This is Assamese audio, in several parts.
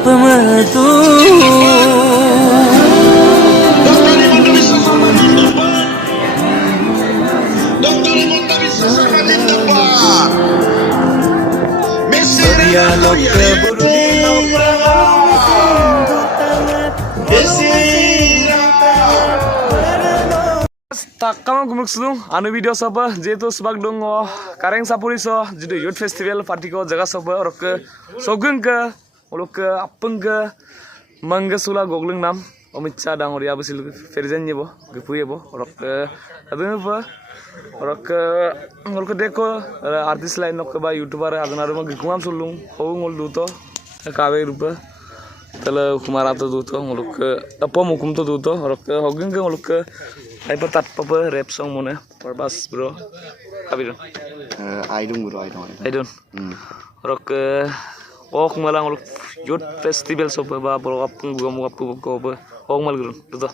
apa matu dialog tak kamu gumuk selung anu video sapa jeto sebag dong kareng sapuri so jidu youth festival party ko jaga sapa rok sogeng ke uluk ke apeng ke mangga sula gogleng nam omitcha dangoria besil ferjen nyebo gepu yebo rok adun ba rok uluk deko artist line nok ba youtuber adun aru ma gikuam sulung ho ngol duto kawe rupa tala kumara to duto uluk apo mukum to duto rok hogeng ke uluk I put that papa rap song mona for bus bro. Kabir. I don't. I don't. Rock walk malang look youth festival so ba bro apung gua ko ba walk mal guru to.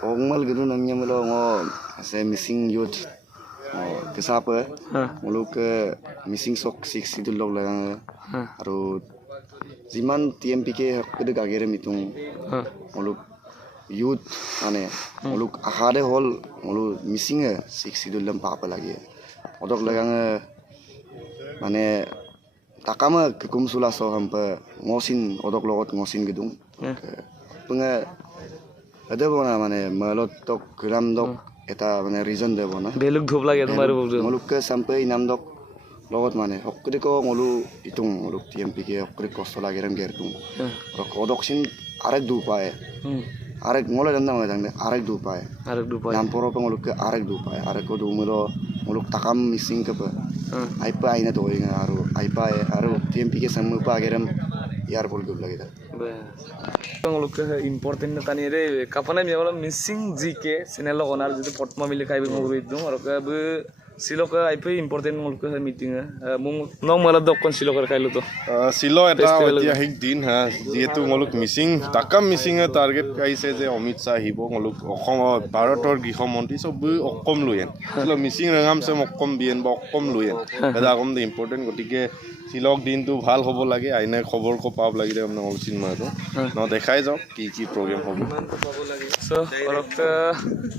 Walk mal guru nangnya melo ngo ase missing youth. Kesapa? Muluk missing sok 6 itu log lagang. Aru ziman TMPK kede gagere mitung. Muluk youth ane muluk ahade hol muluk missing 6 idulam papa lagi odok lagang mane takama kekum sula so hampa ngosin odok logot ngosin gedung penga ada bona mane malot tok gram dok eta mane reason de bona beluk dhop lagi tomar bodu muluk ke sampai nam dok logot mane hokkede ko ngolu itung muluk TMPK hokkede kosto lagi ram gertung rok odok sin arek du pae arek ngoleh dan nama dang arek dupai namporo pengoluk ke arek dupai arek ko dumero ngoluk takam missing ke pa aipa aina to inga aru aipa aru TMP ke samu pa geram yar bol gub lagi ta pengoluk ke important tani re kapana mi wala missing GK channel onar jitu potma mile kai nguru idum aru ke siloka aipa important ngoluk ke meeting mung nong mala dokon siloka kailu to silo eta ঐতিহাসিক দিন হা যেহেতু ngoluk missing takam missing target kaise je Amit Shah hibo ngoluk okom bharator gৃহমন্ত্রী সব অকম লয়েন silo missing rangam se অকম bien ba অকম লয়েন এটা কম দে ইম্পর্টেন্ট গটিকে সিলক দিনটো ভাল হ'ব লাগে আইনে খবৰ কো পাব লাগি আমৰা অলচিন মাৰো ন দেখাই যাও কি প্রোগ্রাম হ'ব so orok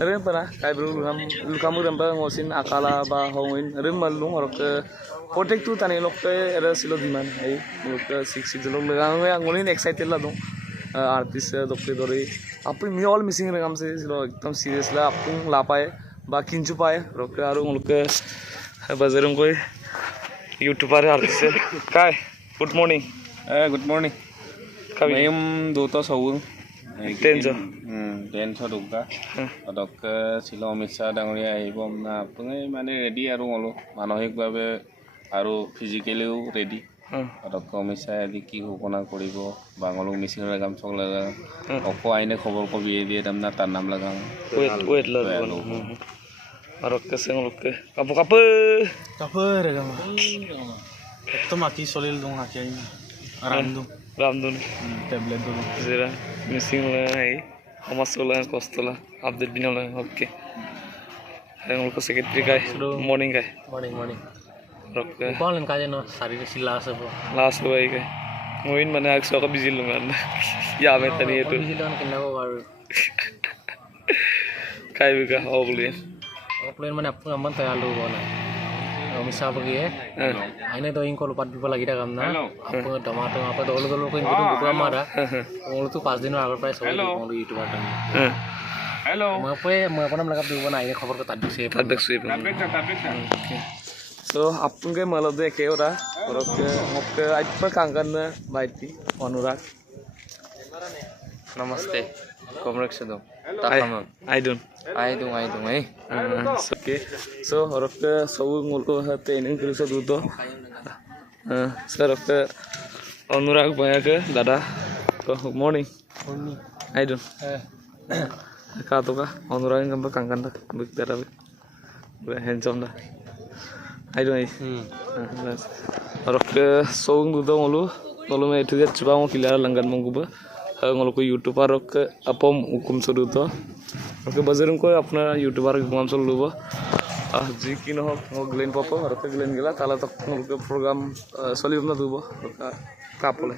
ren pana kai bru lukamu ramba ngosin akala ba hongin ren malung orok protect tu tani lokte era silo diman ai lok 6 lok lagang ngolin excited la dong artist dokte dori apun mi all missing rangam se silo ekdam serious la apun la pae ba kinchu pae rok aru ngolok bazarum koi youtuber artist kai good morning kabi mayum duto sawung tenso duka odok silo Amit Shah dangoria aibom na pungai mane ready aru ngolo manohik babe aru physically ready odok Amit Shah edi ki hokona koribo bangolo missing ragam chok laga oko aine khobor ko biye diye damna tar nam lagang wait la arok ke sengolok ke kapu regama to maki solil dong akai ramdun tablet dong zera missing la hai homasola kostola update binala okay sengolok secretary kai morning rok ke kolen kaje no sari sila sabo last way kai moin mane ak so ka busy lungan ya me tani etu busy don kinna ko baru kai biga offline mane apun amman tayalu bona Amit Shah bagi aine to in ko lupat bipa lagi da kamna apu tomato apa dolo ko in gitu buka mara ngolu tu 5 din agar price hoy ngolu youtube atan hello apa nam lagap du bona aine khabar ko tadik se so apun ke malo de ke ora orok ke aipa kangan baiti Anurag namaste komrek sedo I don't okay so orok ke so ngolko hate ning kriso duto sir orok ke Anurag bhaya ke dada good morning I don't ka to ka Anurag ngam kangan ta bik dara be handsome da I don't orok ke so duto ngolu ngolu me etu chuba mo kila langan mongguba ngolko youtuber rok apom hukum soduto oke bazarum ko apna youtuber gumam sol luba ji kino glen papa rok glen gela tala tok ngolko program solibna dubo ka kapole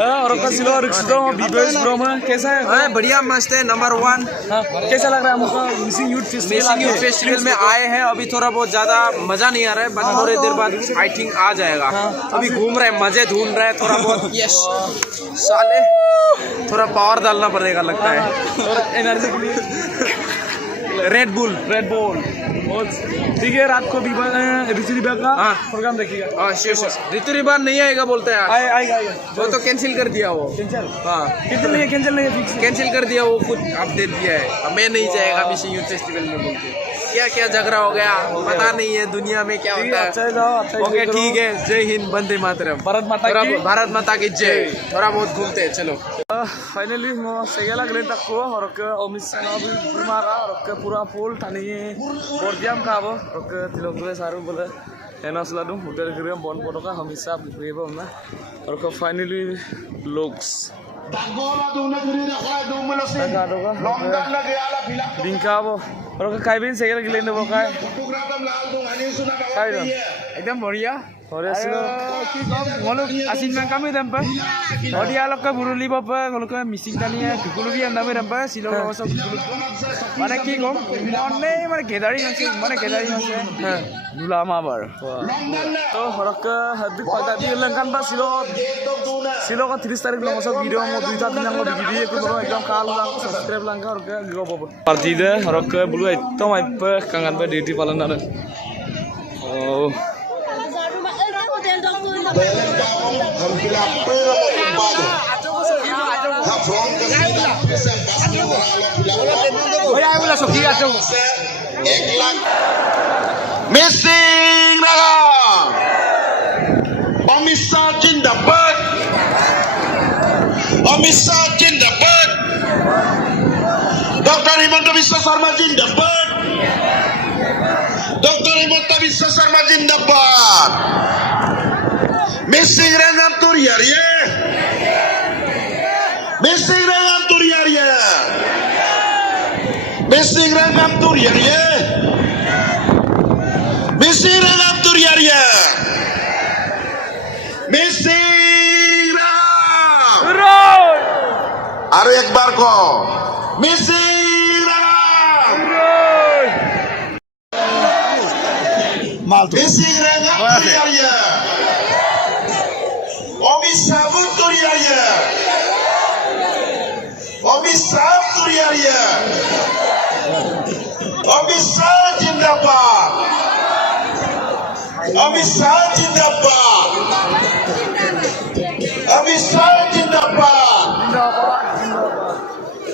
और का सिलो रिक्शा बीबीएस ब्रोमा कैसा है? बढ़िया मस्त है नंबर 1 हाँ, कैसा लग रहा है हमको मिसिंग यूथ फेस्टिवल में आए हैं अभी थोड़ा बहुत ज्यादा मजा नहीं आ रहा है बस थोड़ी देर बाद आई थिंक आ जाएगा अभी घूम रहे हैं मजे ढूंढ रहे हैं थोड़ा बहुत यस साले थोड़ा पावर डालना पड़ेगा लगता है और एनर्जी के लिए रेड बुल ठीक है रात को ऋतु रिबा का प्रोग्राम देखिएगा ऋतु रिबान नहीं आएगा बोलते हैं आएगा वो तो कैंसिल कर दिया वो कैंसिल हाँ कैंसिल नहीं है फिक्स कैंसिल कर दिया वो कुछ अपडेट दिया है मैं नहीं जाएगा मिसिंग यूथ फेस्टिवल में बोलते क्या क्या झगड़ा हो गया पता नहीं है दुनिया में क्या होता है अच्छा जाओ अच्छा ओके ठीक है जय हिंद वंदे मातरम भारत माता की भारत माता की जय थोड़ा बहुत घूमते हैं चलो finally mo saya lagi takko horok omis sana bimara horok pura full tani bordiam ka abo horok tilok dule saru bole ena seladu hotel gere bon potoka hamisa bibo na horok finally looks Bingka abo horok kai bin saya lagi lende bo kai एकदम बढ़िया और ऐसे কি কম গলক আসিন মান কামে দেম পা অডিয়া লক বুরুলি বাপ গলক মিসিং তানিয়া কুকুলু বি আন্দামে দেম পা সিলং সব কুকুলু মানে কি কম মনে মানে গেদারিং আছে হ্যাঁ নুলামা বার तो horok hadik pada di lengkan ba silo ka 30 tarik lo masuk video mo 2 ta tinang mo video ko bro ekdam kalu lang subscribe lang ka horok go bobo partida horok bulu itu mai pe kangan ba duty palan na oh Missing Raga Omisa Jindabad Dr. Himanta Biswa Sarma Jindabad Dr. Himanta Biswa Sarma Jindabad Missing Rangam Turiarye Missing Rangam Turiarye Missing Rangam Turiarye Missing Rangam Turiarye Missing Rangam Aru ek bar ko Missing Rangam Missing Rangam Turiarye Omisabut Turiarye Omisab Turiarye Omisab Jindabad Omisab Jindabad Omisab Jindabad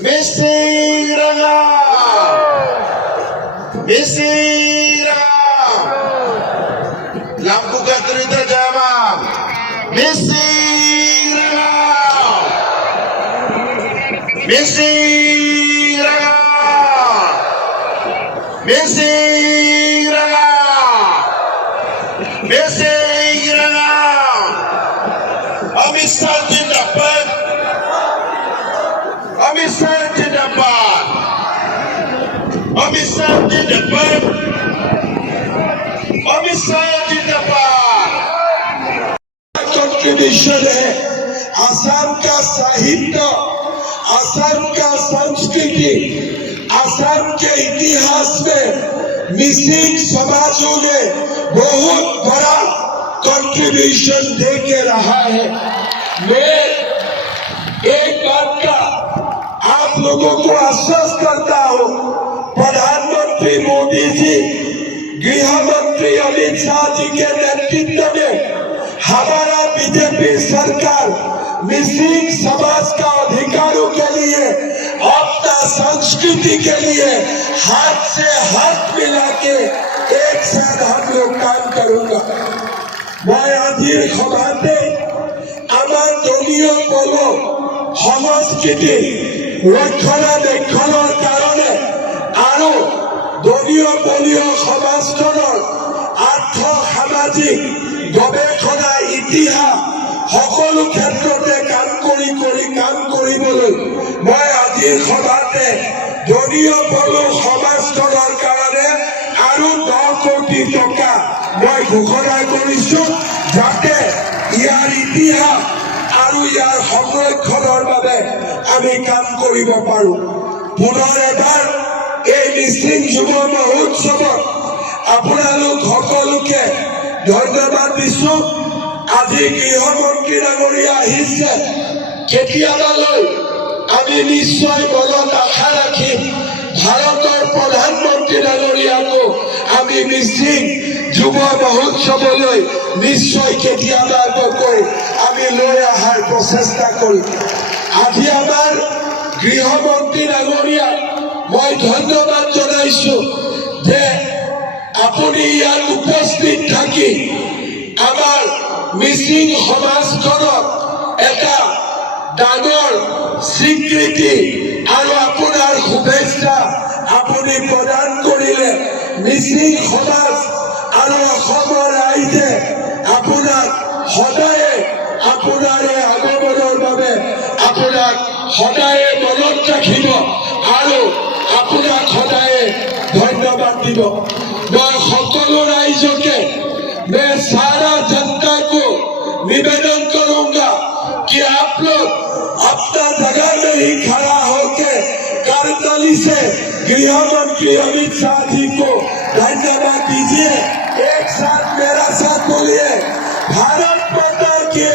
Missing Rangam Lampu Katrita Jama Missing Rangam Missing Rangam Missing Rangam Missing Rangam Omisab Jindabad Omisab Jindabad Omisab Jindabad Omisab Jindabad contribution है आसाम का साहित्य आसाम का संस्कृति आसाम के इतिहास में मिसिंग समाजों ने बहुत बड़ा कंट्रीब्यूशन दे के रहा है मैं एक बात का आप लोगों को आश्वस्त करता हूँ प्रधानमंत्री मोदी जी गृह मंत्री अमित शाह जी के नेतृत्व में हमारा बीजेपी सरकार मिसिंग समाज का अधिकारों के लिए अपना संस्कृति के लिए हाथ से हाथ मिला के एक साथ हम लोग काम करूंगा मैं আজির সভাতে আমার দলীয় বল সংস্কৃতি ৰক্ষণাবেক্ষণৰ কাৰণে আৰু দলীয় বলীয় সমাজখনৰ আৰ্থ সামাজিক গৱেষণা ইতিহাস সকলো ক্ষেত্ৰতে কাম কৰিবলৈ মই আজিৰ সভাতে দলীয় বল সমাজখনৰ কাৰণে আৰু 10 কোটি টকা মই ঘোষণা কৰিছো যাতে ইয়াৰ ইতিহাস আৰু ইয়াৰ সংৰক্ষণৰ বাবে আমি কাম কৰিব পাৰোঁ। পুনৰ এবাৰ এই মিচিং যুৱ মহোৎসৱত আপোনালোক সকলোকে ধন্যবাদ দিছোঁ। আজি গৃহমন্ত্ৰী ডাঙৰীয়া আহিছে, কেতিয়াবালৈ আমি নিশ্চয় মনত আশা ৰাখিম ভাৰতৰ প্ৰধানমন্ত্ৰী ডাঙৰীয়াকো আমি মিচিং যুৱ মহোৎসৱলৈ নিশ্চয় কেতিয়াবাকৈ আমি লৈ অহাৰ প্ৰচেষ্টা কৰিম। আজি আমাৰ গৃহমন্ত্ৰী ডাঙৰীয়াক মই ধন্যবাদ জনাইছোঁ যে আপুনি ইয়াত উপস্থিত থাকি আমাৰ মিচিং সমাজখনক এটা ডাঙৰ স্বীকৃতি আৰু আপোনাৰ শুভেচ্ছা আপুনি প্ৰদান কৰিলে। মিচিং সমাজ আৰু অসমৰ ৰাইজে আপোনাক সদায়ে আপোনাৰ এই আগমনৰ বাবে আপোনাক সদায়ে মনত ৰাখিব আৰু আপোনাক সদায়ে ধন্যবাদ দিব। मैं সকলো राइजों मैं सारा जनता को निवेदन करूंगा कि आप लोग अपना जगह में ही खड़ा होकर करताली से गृह मंत्री अमित शाह जी को धन्यवाद दीजिए। एक साथ मेरा साथ बोलिए, भारत माता की,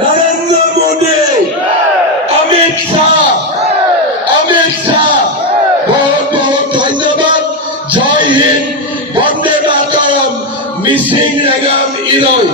नरेंद्र मोदी, अमित शाह, बहुत बहुत धन्यवाद। जय हिंद, वंदे मातरम, मिसिंग रेगाम इरोय।